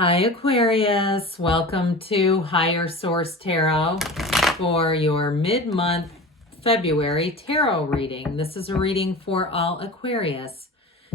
Hi Aquarius, welcome to Higher Source Tarot for your mid-month February tarot reading. This is a reading for all Aquarius,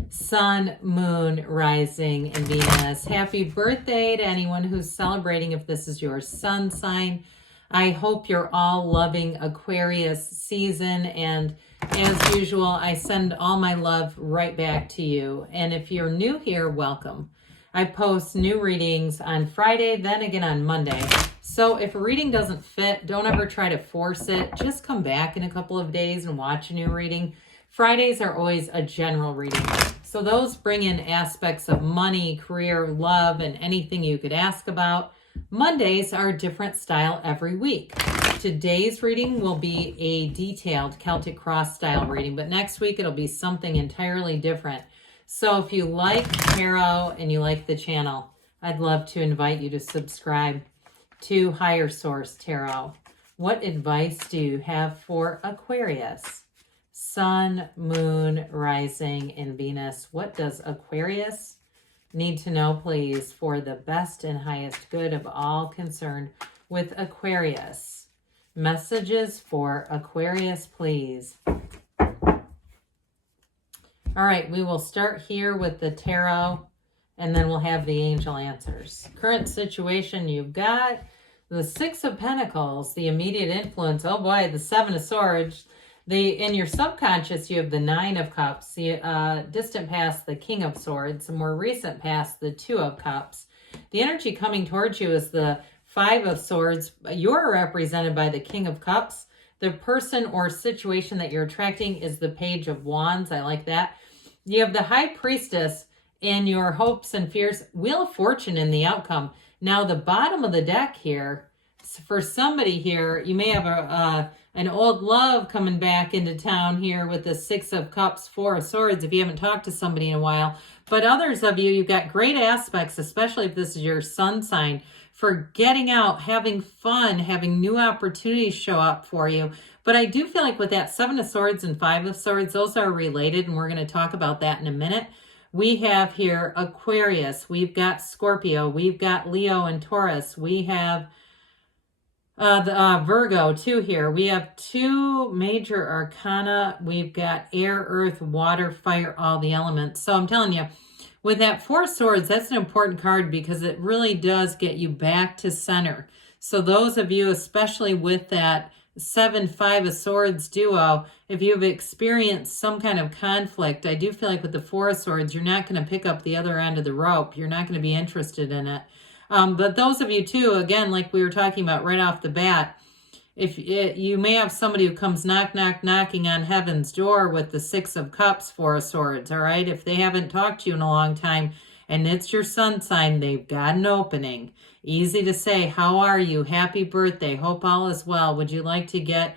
Sun, Moon, Rising, and Venus. Happy birthday to anyone who's celebrating if this is your sun sign. I hope you're all loving Aquarius season, and as usual, I send all my love right back to you. And if you're new here, welcome. I post new readings on Friday, then again on Monday. So if a reading doesn't fit, don't ever try to force it. Just come back in a couple of days and watch a new reading. Fridays are always a general reading. So those bring in aspects of money, career, love, and anything you could ask about. Mondays are a different style every week. Today's reading will be a detailed Celtic cross style reading, but next week it'll be something entirely different. So if you like tarot and you like the channel, I'd love to invite you to subscribe to Higher Source Tarot. What advice do you have for Aquarius? Sun, Moon, Rising, and Venus. What does Aquarius need to know, please, for the best and highest good of all concerned with Aquarius? Messages for Aquarius, please. All right, we will start here with the tarot, and then we'll have the angel answers. Current situation, you've got the Six of Pentacles, the immediate influence. Oh boy, the Seven of Swords. In your subconscious, you have the Nine of Cups, the distant past, the King of Swords, the more recent past, the Two of Cups. The energy coming towards you is the Five of Swords. You're represented by the King of Cups. The person or situation that you're attracting is the Page of Wands. I like that. You have the High Priestess in your hopes and fears. Wheel of Fortune in the outcome. Now, the bottom of the deck here, for somebody here, you may have an old love coming back into town here with the Six of Cups, Four of Swords, if you haven't talked to somebody in a while. But others of you, you've got great aspects, especially if this is your sun sign, for getting out, having fun, having new opportunities show up for you. But I do feel like with that Seven of Swords and Five of Swords, those are related, and we're going to talk about that in a minute. We have here Aquarius, we've got Scorpio, we've got Leo and Taurus, we have Virgo too here. We have two major arcana. We've got air, earth, water, fire, all the elements. So I'm telling you, with that Four of Swords, that's an important card because it really does get you back to center. So those of you, especially with that 7-5 of Swords duo, if you've experienced some kind of conflict, I do feel like with the Four of Swords, you're not going to pick up the other end of the rope. You're not going to be interested in it. But those of you too, again, like we were talking about right off the bat, you may have somebody who comes knocking on heaven's door with the Six of Cups, Four of Swords, all right? If they haven't talked to you in a long time and it's your sun sign, they've got an opening. Easy to say, how are you? Happy birthday. Hope all is well. Would you like to get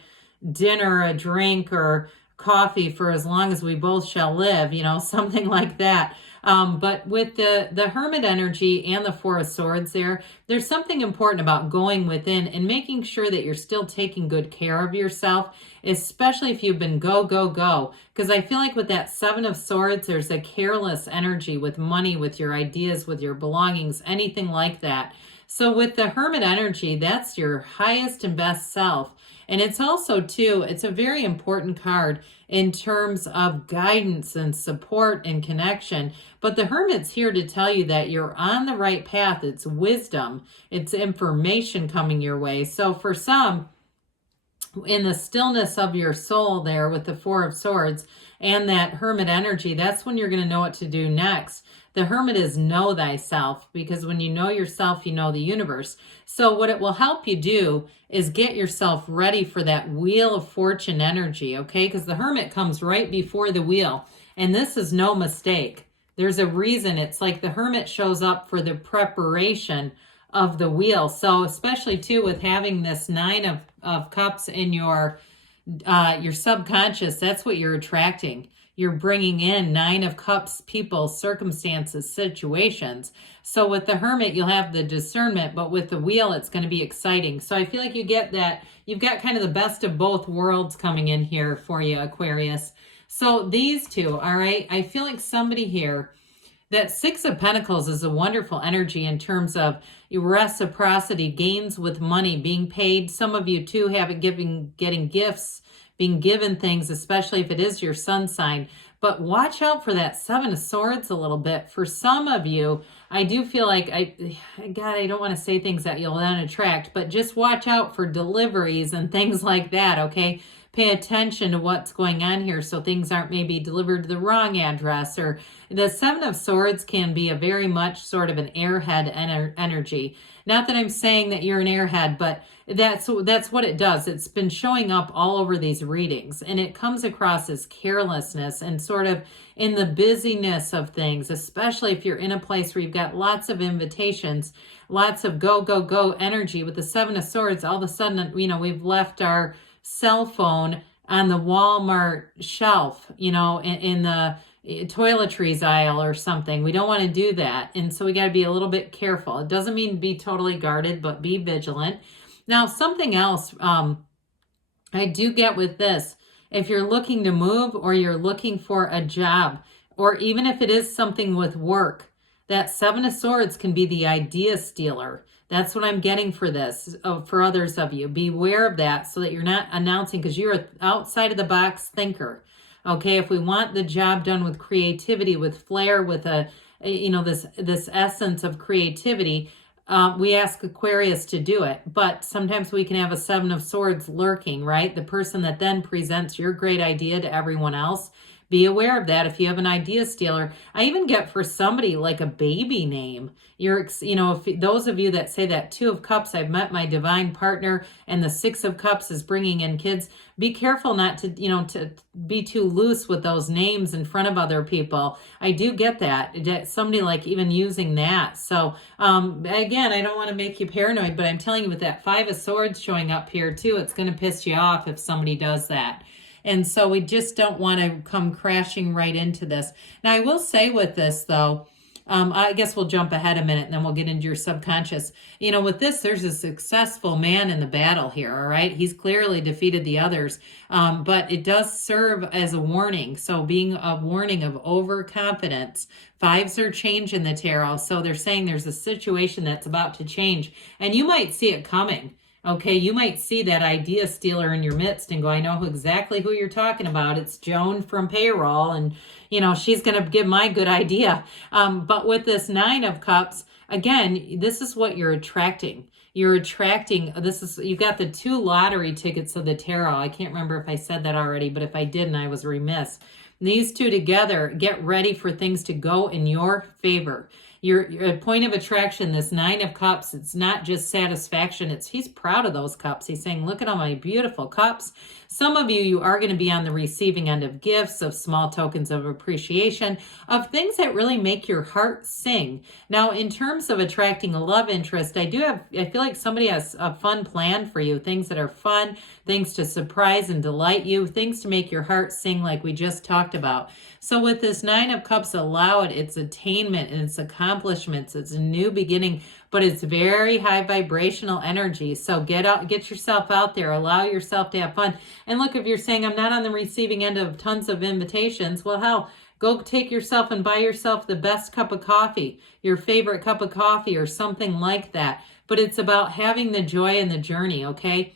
dinner, a drink, or coffee for as long as we both shall live? You know, something like that. But with the Hermit energy and the Four of Swords there's something important about going within and making sure that you're still taking good care of yourself, especially if you've been go, go, go. Because I feel like with that Seven of Swords, there's a careless energy with money, with your ideas, with your belongings, anything like that. So with the Hermit energy, that's your highest and best self. And it's also, too, it's a very important card in terms of guidance and support and connection. But the Hermit's here to tell you that you're on the right path. It's wisdom. It's information coming your way. So for some, in the stillness of your soul there with the Four of Swords and that Hermit energy, that's when you're going to know what to do next. The Hermit is know thyself, because when you know yourself, you know the universe. So what it will help you do is get yourself ready for that Wheel of Fortune energy, okay? Because the Hermit comes right before the wheel, and this is no mistake. There's a reason. It's like the Hermit shows up for the preparation of the wheel. So especially too with having this Nine of Cups in your subconscious, that's what you're attracting. You're bringing in Nine of Cups, people, circumstances, situations. So with the Hermit, you'll have the discernment, but with the wheel, it's going to be exciting. So I feel like you get that. You've got kind of the best of both worlds coming in here for you, Aquarius. So these two, all right, I feel like somebody here That Six of Pentacles is a wonderful energy in terms of reciprocity, gains with money, being paid. Some of you too have it getting gifts, being given things, especially if it is your sun sign. But watch out for that Seven of Swords a little bit. For some of you, I do feel like, God, I don't want to say things that you'll then attract, but just watch out for deliveries and things like that, okay? Pay attention to what's going on here so things aren't maybe delivered to the wrong address. Or the Seven of Swords can be a very much sort of an airhead energy. Not that I'm saying that you're an airhead, but that's what it does. It's been showing up all over these readings, and it comes across as carelessness and sort of in the busyness of things, especially if you're in a place where you've got lots of invitations, lots of go, go, go energy. With the Seven of Swords, all of a sudden, we've left our cell phone on the Walmart shelf, in the toiletries aisle or something. We don't want to do that. And so we got to be a little bit careful. It doesn't mean be totally guarded, but be vigilant. Now, something else I do get with this, if you're looking to move or you're looking for a job, or even if it is something with work, that Seven of Swords can be the idea stealer. That's what I'm getting for this, for others of you. Beware of that so that you're not announcing, because you're an outside of the box thinker. Okay, if we want the job done with creativity, with flair, with this essence of creativity, we ask Aquarius to do it. But sometimes we can have a Seven of Swords lurking, right? The person that then presents your great idea to everyone else. Be aware of that if you have an idea stealer. I even get for somebody like a baby name. If those of you that say that Two of Cups, I've met my divine partner, and the Six of Cups is bringing in kids. Be careful not to be too loose with those names in front of other people. I do get that somebody like even using that. So again, I don't want to make you paranoid, but I'm telling you, with that Five of Swords showing up here too, it's going to piss you off if somebody does that. And so we just don't want to come crashing right into this. Now, I will say with this, though, I guess we'll jump ahead a minute and then we'll get into your subconscious. With this, there's a successful man in the battle here, all right? He's clearly defeated the others, but it does serve as a warning. So being a warning of overconfidence. Fives are change in the tarot. So they're saying there's a situation that's about to change, and you might see it coming. Okay, you might see that idea stealer in your midst and go, I know exactly who you're talking about. It's Joan from payroll, and, she's going to give my good idea. But with this Nine of Cups, again, this is what you're attracting. You're attracting, you've got the 2 lottery tickets of the tarot. I can't remember if I said that already, but if I didn't, I was remiss. These two together, get ready for things to go in your favor. Your point of attraction, this Nine of Cups, it's not just satisfaction. He's proud of those cups. He's saying, look at all my beautiful cups. Some of you are going to be on the receiving end of gifts, of small tokens of appreciation, of things that really make your heart sing. Now, in terms of attracting a love interest, I feel like somebody has a fun plan for you, things that are fun, things to surprise and delight you, things to make your heart sing like we just talked about. So with this Nine of Cups, allow its attainment and its accomplishments. It's a new beginning, but it's very high vibrational energy. So get yourself out there, allow yourself to have fun. And look, if you're saying I'm not on the receiving end of tons of invitations, well, hell, go take yourself and buy yourself the best cup of coffee, your favorite cup of coffee or something like that. But it's about having the joy in the journey, okay?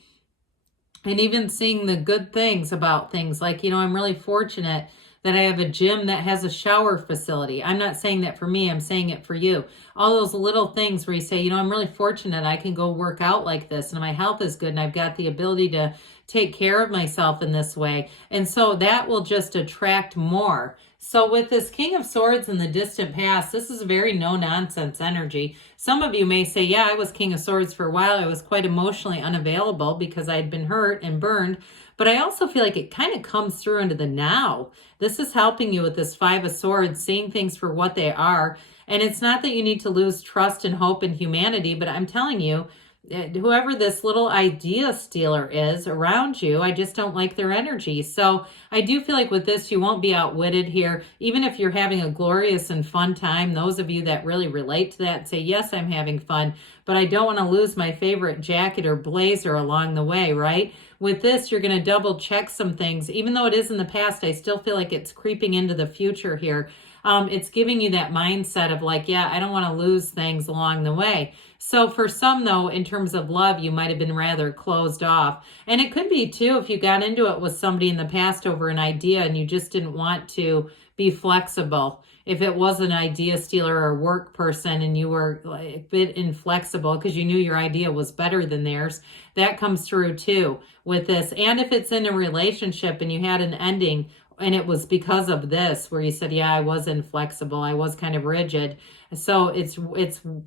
And even seeing the good things about things. Like, I'm really fortunate that I have a gym that has a shower facility. I'm not saying that for me, I'm saying it for you. All those little things where you say, I'm really fortunate I can go work out like this and my health is good and I've got the ability to take care of myself in this way. And so that will just attract more. So with this King of Swords in the distant past, this is a very no-nonsense energy. Some of you may say, yeah, I was King of Swords for a while. I was quite emotionally unavailable because I'd been hurt and burned. But I also feel like it kind of comes through into the now. This is helping you with this Five of Swords, seeing things for what they are. And it's not that you need to lose trust and hope in humanity, but I'm telling you, whoever this little idea stealer is around you, I just don't like their energy. So I do feel like with this, you won't be outwitted here. Even if you're having a glorious and fun time, those of you that really relate to that say, yes, I'm having fun, but I don't want to lose my favorite jacket or blazer along the way, right? With this, you're going to double check some things. Even though it is in the past, I still feel like it's creeping into the future here. It's giving you that mindset of like, yeah, I don't want to lose things along the way. So for some, though, in terms of love, you might have been rather closed off. And it could be, too, if you got into it with somebody in the past over an idea and you just didn't want to be flexible. If it was an idea stealer or a work person and you were like a bit inflexible because you knew your idea was better than theirs, that comes through, too, with this. And if it's in a relationship and you had an ending and it was because of this where you said, yeah, I was inflexible, I was kind of rigid. So it's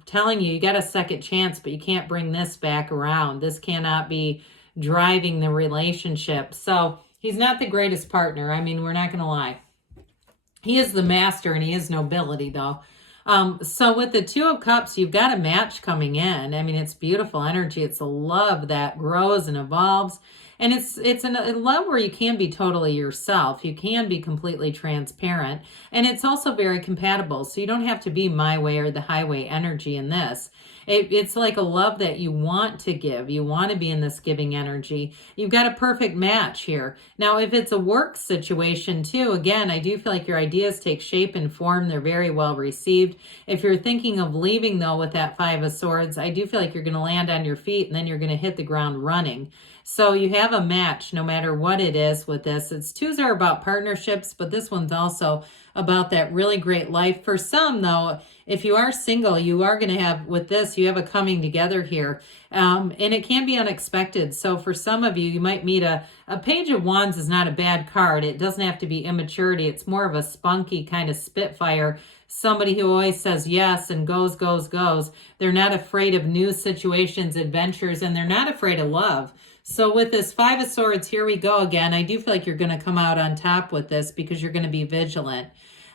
telling you got a second chance, but you can't bring this back around. This cannot be driving the relationship. So he's not the greatest partner. I mean, we're not going to lie. He is the master and he is nobility, though. So with the Two of Cups, you've got a match coming in. I mean, it's beautiful energy. It's a love that grows and evolves. And it's a love where you can be totally yourself. You can be completely transparent. And it's also very compatible. So you don't have to be my way or the highway energy in this. It's like a love that you want to give. You want to be in this giving energy. You've got a perfect match here. Now, if it's a work situation too, again, I do feel like your ideas take shape and form. They're very well received. If you're thinking of leaving, though, with that Five of Swords, I do feel like you're going to land on your feet and then you're going to hit the ground running. So you have a match no matter what it is with this. It's twos are about partnerships, but this one's also about that really great life. For some, though, if you are single, you are going to have, with this, you have a coming together here. And it can be unexpected. So for some of you, you might meet a Page of Wands is not a bad card. It doesn't have to be immaturity. It's more of a spunky kind of spitfire. Somebody who always says yes and goes, goes, goes. They're not afraid of new situations, adventures, and they're not afraid of love. So with this Five of Swords, here we go again. I do feel like you're going to come out on top with this because you're going to be vigilant.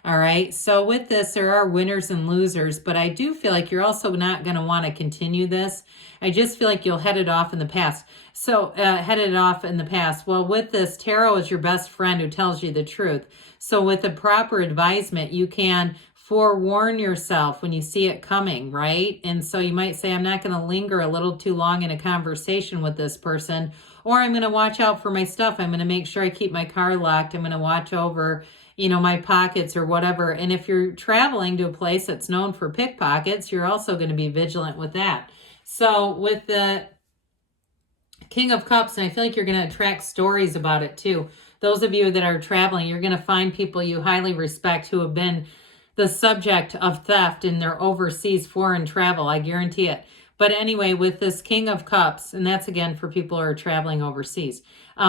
All right. So with this, there are winners and losers, but I do feel like you're also not going to want to continue this. I just feel like you'll head it off in the past. So head it off in the past. Well, with this, tarot is your best friend who tells you the truth. So with the proper advisement, you can forewarn yourself when you see it coming, right? And so you might say, I'm not going to linger a little too long in a conversation with this person, or I'm going to watch out for my stuff. I'm going to make sure I keep my car locked. I'm going to watch over, my pockets or whatever. And if you're traveling to a place that's known for pickpockets, you're also going to be vigilant with that. So with the King of Cups, and I feel like you're going to attract stories about it too. Those of you that are traveling, you're going to find people you highly respect who have been the subject of theft in their overseas foreign travel. I guarantee it. But anyway, with this King of Cups, and that's again for people who are traveling overseas,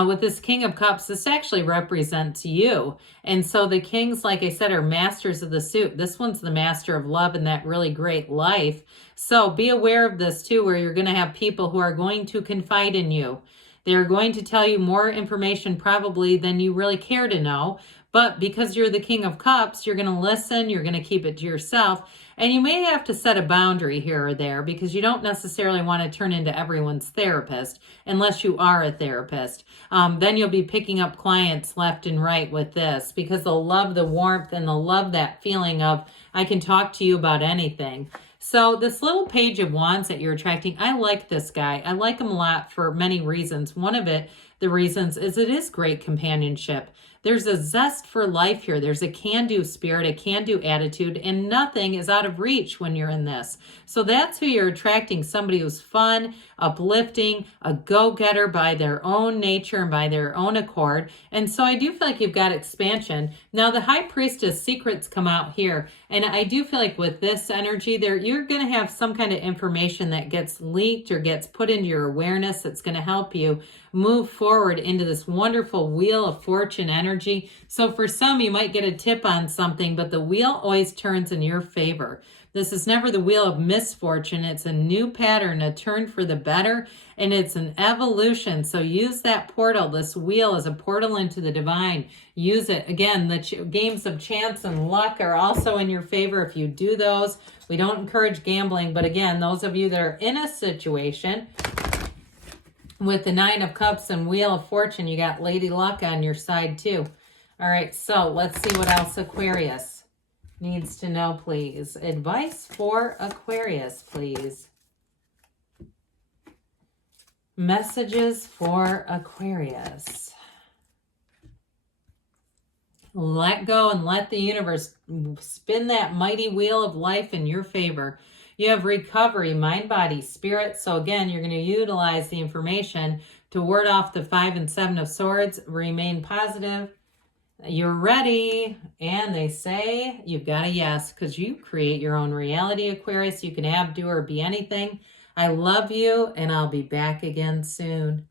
with this King of Cups, this actually represents you. And so the kings, like I said, are masters of the suit. This one's the master of love and that really great life. So be aware of this too, where you're going to have people who are going to confide in you. They're going to tell you more information probably than you really care to know. But because you're the King of Cups, you're going to listen, you're going to keep it to yourself, and you may have to set a boundary here or there because you don't necessarily want to turn into everyone's therapist unless you are a therapist. Then you'll be picking up clients left and right with this because they'll love the warmth and they'll love that feeling of, I can talk to you about anything. So this little Page of Wands that you're attracting, I like this guy. I like him a lot for many reasons. One of the reasons is it is great companionship. There's a zest for life here. There's a can-do spirit, a can-do attitude, and nothing is out of reach when you're in this. So that's who you're attracting, somebody who's fun, uplifting, a go-getter by their own nature and by their own accord. And so I do feel like you've got expansion. Now the High Priestess secrets come out here, and I do feel like with this energy there, you're going to have some kind of information that gets leaked or gets put into your awareness that's going to help you move forward into this wonderful Wheel of Fortune energy. So for some, you might get a tip on something, but the wheel always turns in your favor. This is never the wheel of misfortune. It's a new pattern, a turn for the better, and it's an evolution. So use that portal. This wheel is a portal into the divine. Use it. Again, the games of chance and luck are also in your favor if you do those. We don't encourage gambling, but again, those of you that are in a situation with the Nine of Cups and Wheel of Fortune, you got Lady Luck on your side too. All right, so let's see what else Aquarius needs to know, please. Advice for Aquarius, please. Messages for Aquarius. Let go and let the universe spin that mighty wheel of life in your favor. You have recovery, mind, body, spirit. So again, you're going to utilize the information to ward off the 5 and 7 of swords. Remain positive. You're ready. And they say you've got a yes, because you create your own reality, Aquarius. You can have, do, or be anything. I love you, and I'll be back again soon.